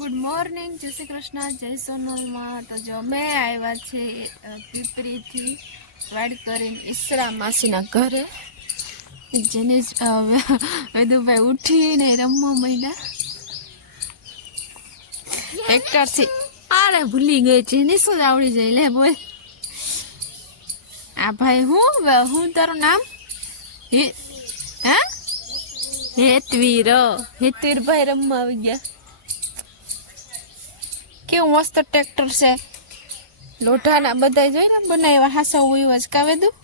Good morning, જય શ્રી કૃષ્ણ, જય સોનલમાં. તો જો અમે આવ્યા છે પીપરીથી વાડ કરીને ઈસરા માસીના ઘરે. જેને વેદુભાઈ ઉઠીને રમવા માંડ્યા હેક્ટરથી. અરે ભૂલી ગઈ છે ને, શું આવડી જાય. લે બોલ. આ ભાઈ હું તારું નામ? હા, હેતવીરભાઈ રમવા આવી ગયા. કેવું મસ્ત ટ્રેક્ટર છે. લોઢાના બધા જોઈને બનાવ્યા. હાસા હોય જ કાવે દઉં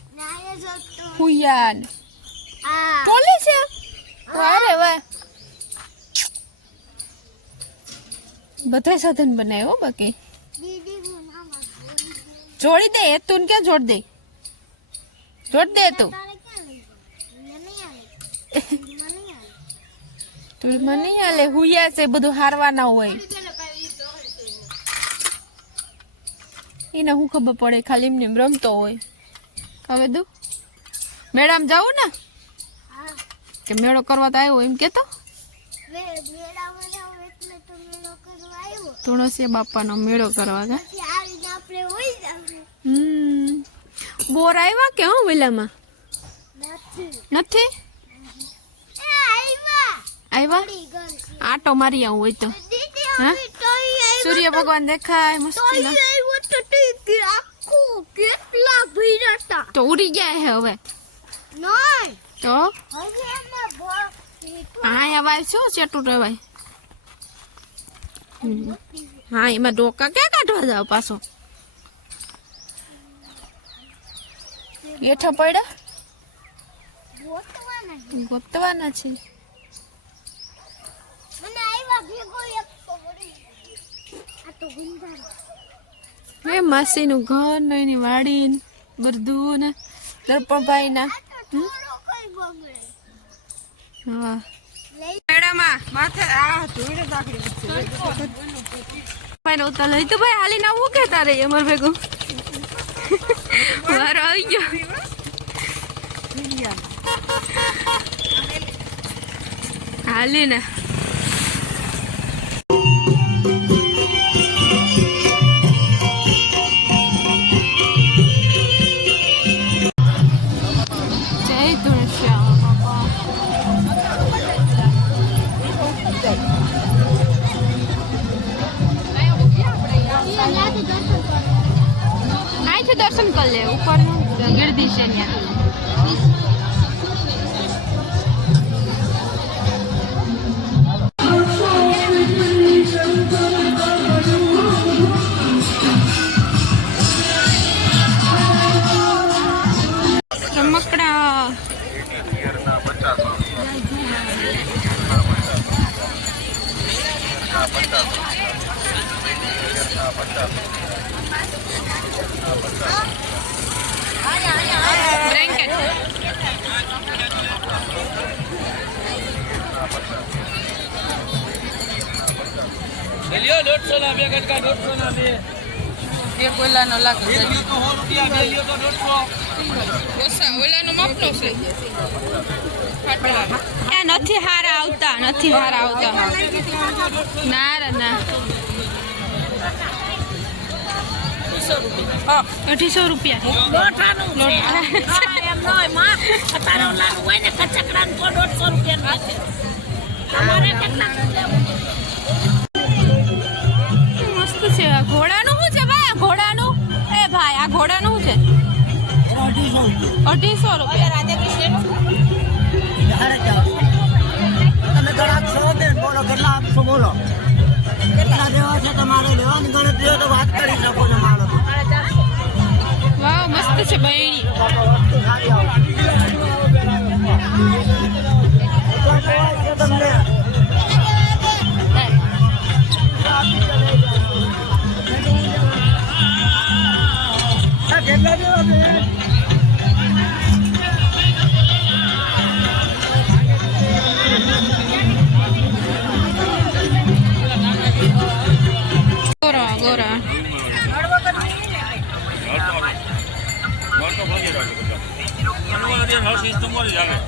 હુયાન પોલીસ છે. વારે વાહ, બધા સાધન બનાવ્યો. બાકી જોડી દે તું ક્યાં જોડ દે તું તું મને આલે હુયા છે બધું હારવાના હોય. એને શું ખબર પડે, ખાલી એમને રમતો હોય. હવે દઉં મેળામાં જાવું ને કે મેળો કરવા તો આવ્યો એમ કેતો. તુળસી બાપાનો મેળો કરવા ગયા. બોર આવ્યા કે હું વેલામાં નથી આવ્યા. આટો મારી આવું હોય તો. હા, સૂર્ય ભગવાન દેખાય મસ્ત. તો ઉડી ગયા હે હવે તો. હા ભાઈ શું ચેટું રહેવાય. હા, એમાં ડોકા ક્યાં કાઢવા જાવ પાછો. હેઠા પડ્યા ગોતવાના છે. એ માસીનું ઘર ને એની વાડી બધું ને દર્પણભાઈ ના. હા, મેળામાં માથે આ ધોઈને દાખલી ભાઈ ઉતા લઈ તો ભાઈ હાલી ના મૂકે તારે અમાર ભેગું. વારો આવી ગયો. હાલી ને દર્શન કરી લે. ઉપર ગીરદી છે ત્યાં. રમકડા બ્લેન્કેટ. લિયો 150 ના બે ગટકા 150 ના બે. એક ઓલાનો લાગે એક લિયો તો 100 રૂપિયા, બે લિયો તો 150. ઓસા ઓલાનો માપનો છે. એ નથી હારા આવતા, નથી હારા આવતા. ના રે ના, 250 રૂપિયા. મસ્ત છે. ઘોડાનું શું છે ભાઈ? આ ઘોડાનું એ ભાઈ આ ઘોડાનું શું છે? 250 રૂપિયા. તમે ગ્રાહક છો ને, બોલો કેટલા આપશો બોલો. કેટલા દેવા છે તમારે? લેવાની ગણતરી હોય તો વાત કરી શકો છો મારો. વાવ, મસ્ત છે બૈરી. કેટલા દેવા છે? ગોરા ગોરા સિસ્ટમ મળી જાય.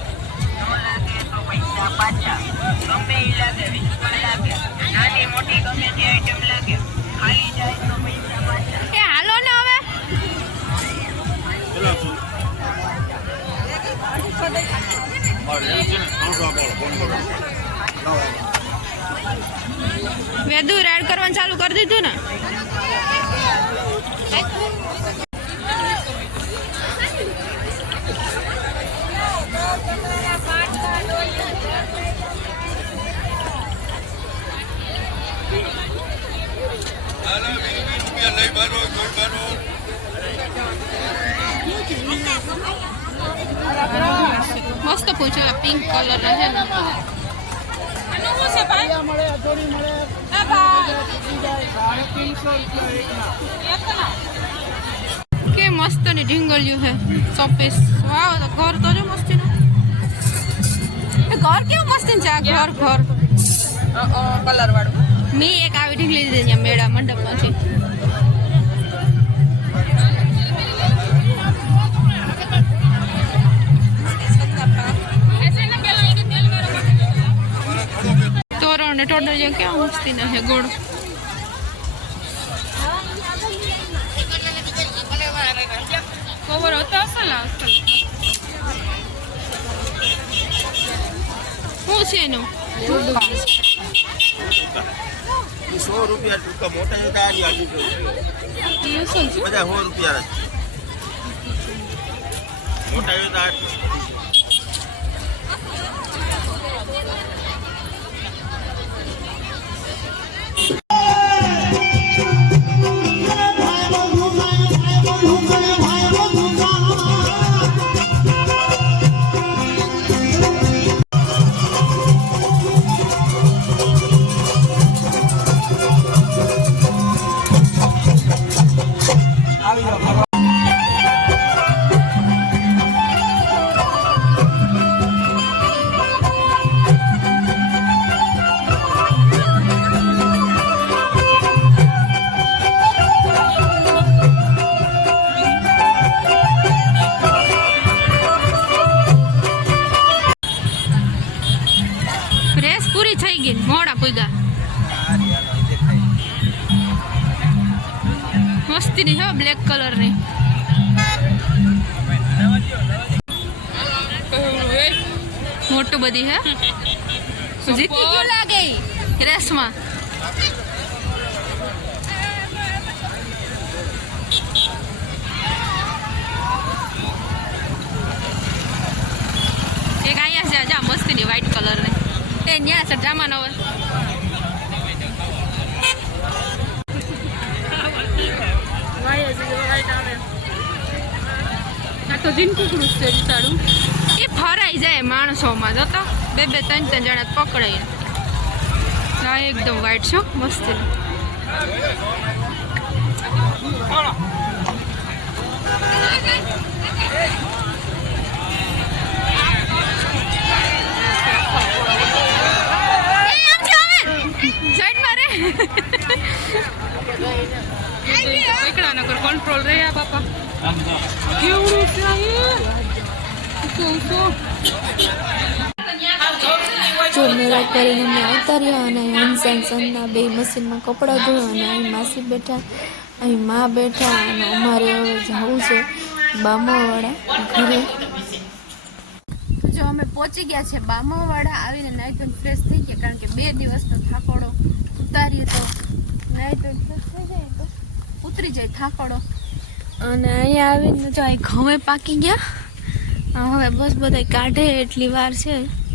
વેદુ રાઈડ કરવાનું ચાલુ કરી દીધું ને. મસ્ત પૂછો પિંક કલર છે ને. કે મસ્ત ની ઢીંગલિયું હે શોપીસ. વાવ તો ઘર તો જો મસ્તી નું. ઘર કેવું મસ્તી છે આ ઘર. ઘર કલર વાળું મેં એક આવી ઢીંગલી દીધી અહીંયા મેળા મંડપમાંથી. તોરણ ને ટોડલિયા કેવા મસ્તી ના છે ગોળ. કવર હતો અસલ અસલ. શું છે એનું? 100 રૂપિયા ટૂંકા મોટા મોટા આજી આજી બધા 100 રૂપિયા મોટા હતા. રેસ પૂરી થઈ ગઈ મોડા પૂગા. મસ્તી ની હો બ્લેક કલર ની. મોટું બધી હે. જીતી ગયો લાગે રેસમાં. એક અહીંયા છે જા મસ્તી ની વ્હાઈટ કલર ની. એ ન્યા છે જામાન હવે. આ તો જીનકુકડું છે બિચારું. એ ફરાઈ જાય માણસોમાં જતો. બે બે ત્રણ ત્રણ જણા પકડાય. હા એકદમ વ્હાઈટ છો મસ્ત. કંટ્રોલ રે બાપા. કેવડું છે જો મેળા કરીને અમે આવતા રહ્યા અને ઇન્સાન સનના બે મશીનમાં કપડાં ધોયા અને અહીં માસી બેઠા, અહીં મા બેઠા અને અમારે હવે જવું છે બામાવાળા ઘરે. જો અમે પહોંચી ગયા છે બામાવાળા. આવીને નાઈ તો ફ્રેશ થઈ ગયા કારણ કે 2 દિવસનો થાકોડો ઉતાર્યો તો. નાઈ તો ફ્રેશ થઈ જાય તો ઉતરી જાય થાકોડો. અને અહીંયા આવીને તો અહીં ઘઉં પાકી ગયા. હવે બસ બધા કાઢે એટલી વાર છે.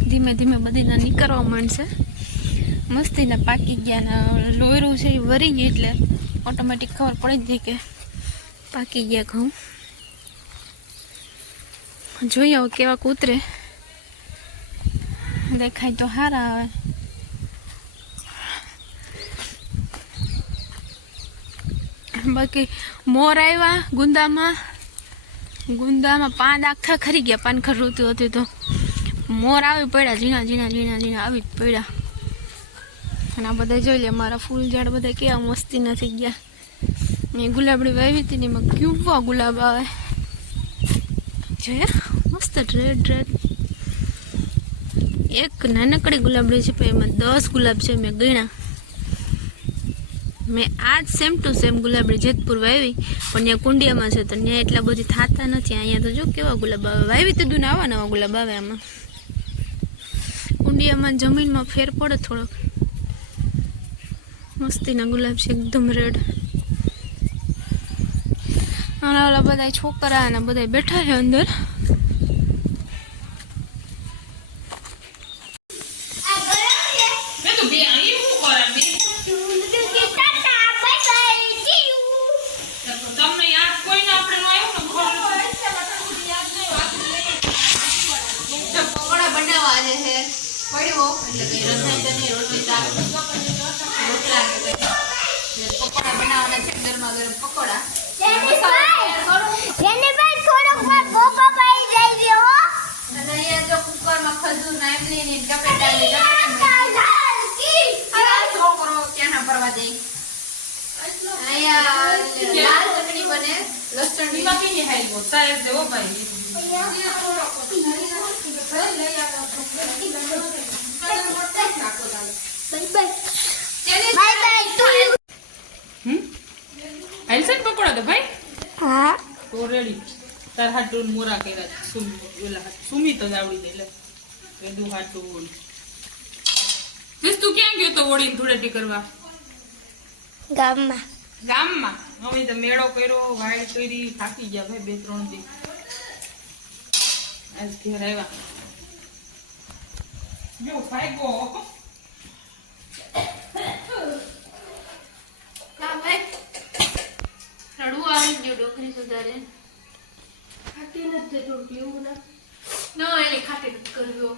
ધીમે ધીમે બધીના નીકળવા માંડશે. મસ્તીના પાકી ગયા ને લોયરું છે એ વરી ગઈ એટલે ઓટોમેટિક ખબર પડી જ કે પાકી ગયા ઘઉં. જોઈએ હવે કેવા ઉતરે. દેખાય તો સારા આવે. બાકી મોર આવ્યા ગુંદામાં પાન આખા ખરી ગયા. પાન ખરું હતું તો મોર આવી પડ્યા. ઝીણા ઝીણા ઝીણા ઝીણા આવી જ પડ્યા. અને આ બધા જોઈ લે મારા ફૂલ ઝાડ બધા કેવા મસ્તી નથી ગયા. મેં ગુલાબડી વાવી હતી ને એમાં કેવા ગુલાબ આવે જોયા મસ્ત રેડ રેડ. એક નાનકડી ગુલાબડી છે પણ એમાં 10 ગુલાબ છે. મેં ગણ્યા. મેં આ જ સેમ ટુ સેમ ગુલાબડી જેતપુર વાવી પણ ત્યાં કુંડિયામાં છે તો ત્યાં એટલા બધી થતા નથી. અહીંયા તો જો કેવા ગુલાબ આવે. વાવી તો દૂને આવા નવા ગુલાબ આવે. આમાં કુંડિયામાં જમીનમાં ફેર પડે થોડોક. મસ્તીના ગુલાબ છે એકદમ રેડ. અને ઓલા બધા છોકરા અને બધા બેઠા છે અંદર. પકોડા બનાવવા છે પડ્યો એટલે કે રસાઈ રોટલી શાક રોટલા પકોડા બનાવવાના છે ગરમા ગરમ પકોડા. અને અહીંયા જો કુકરમાં ખજૂર નામલી ની ટમેટાની છોકરો ક્યાં ભરવા દે. અહીંયા લાલ ચટણી બને લસણ ની મકીની હાઈ ગો સાહેબ દેવો ભાઈ. આઈસન પકોડા તો ભાઈ હા તો રેડી તાર હાટું મોરા કર્યા સુમી તો જ આવડી દે લે વેદુ હાટું બસ તું ક્યાં ગયો તો ઓળીને ધૂળેટી કરવા ગામમાં અમે તો મેળો કર્યો વાડ કરી થાકી ગયા ભાઈ 2-3 દી આજ ઘેર આવ્યા જો ફાઈગો રડવું આવી ગયું ડોકરી સુધારે ખાટી નથી થોડું પીવું ના એને ખાટી નથી કરવો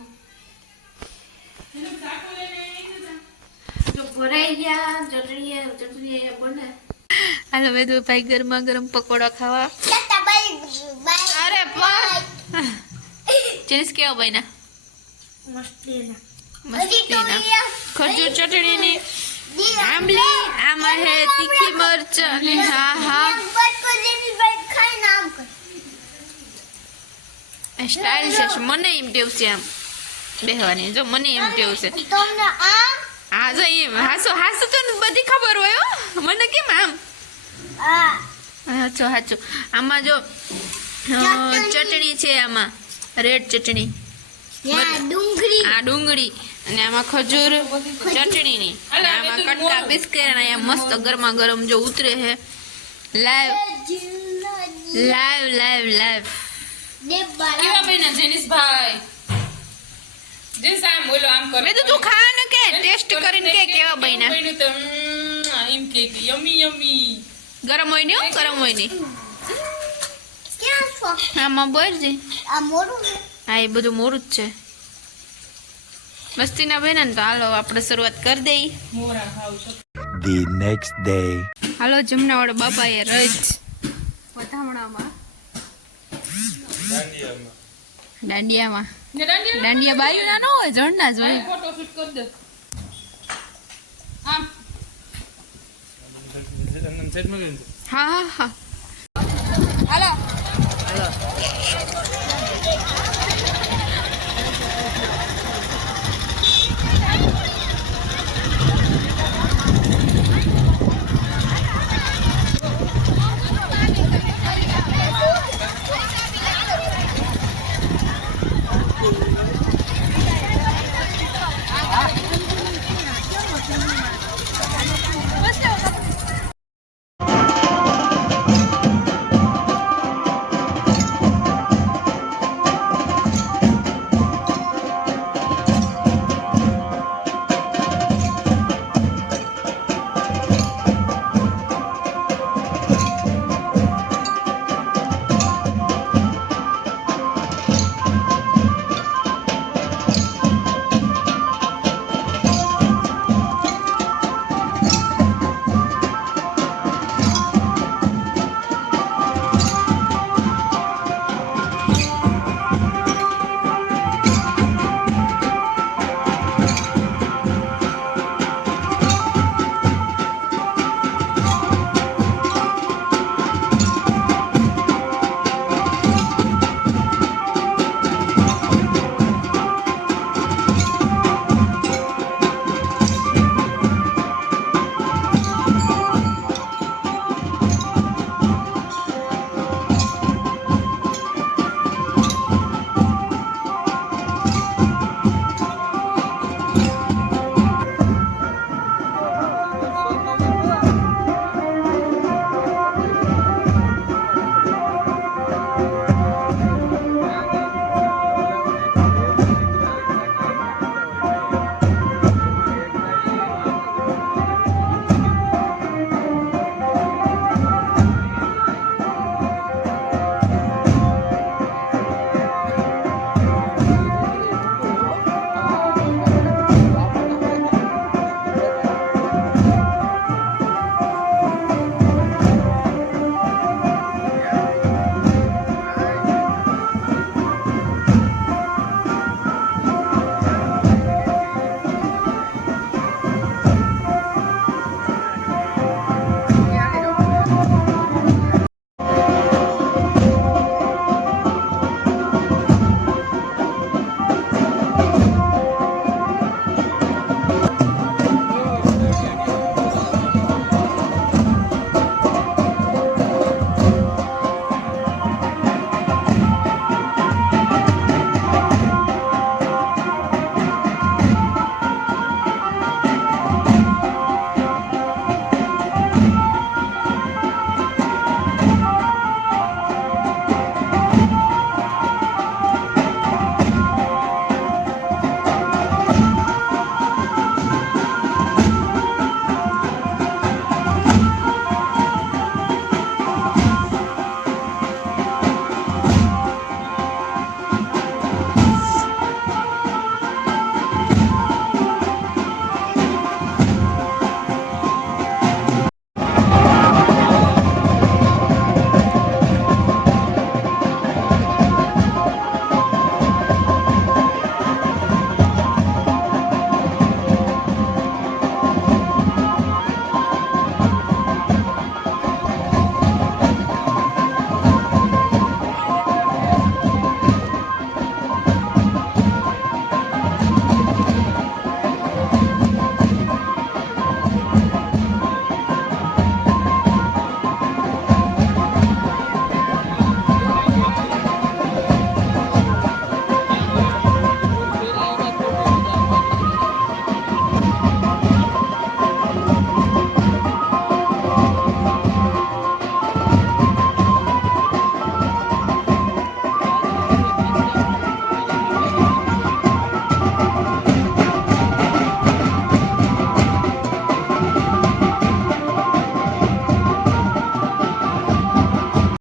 જો ભરાઈ ગયા ચટણી બને. હાલો વેદુ ભાઈ ગરમા ગરમ પકોડા ખાવા. અરે ચીઝ કેવો બન્યા મસ્તીના ખજૂર ચટણીની આંબલી આમાં હે તીખી મરચ અને હા હા સ્ટાઇલ છે. મને એમ ટેવ છે આમ બેહવાની. જો મને એમ ટેવ છે. હા જો એમ હાસુ તો બધી ખબર હોય હો. મને કેમ આમ હાચું આમાં જો ચટણી છે આમાં રેડ ચટણી આ ડુંગળી અને આમાં ખજૂર ચટણીની અને આમાં કટકા બિસ્કિટ અને અહીંયા મસ્ત ગરમા ગરમ જો ઉતરે છે લાઈવ કેવા બન્યા જેનિસભાઈ જેનિસ આમ બોલો આમ કરો મેં તો તું ખા ને કે ટેસ્ટ કરીને કે કેવા બન્યા. બન્યું તો એમ કે યમી યમી ગરમ હોય ને ગરમ હોય ને આમાં બોલજે. હા એ બધું મોરું જ છે. મસ્તીના બને ને તો હાલો આપણે શરૂઆત કરી દઈએ. મોરા ખાવ છો The next day. હાલો જમનાવાળા બાપાએ રજ વધામણામાં દાંડિયામાં દાંડિયા બાયું ના હોય જણના જ હોય. ફોટો શૂટ કરી દે આમ હા હાલો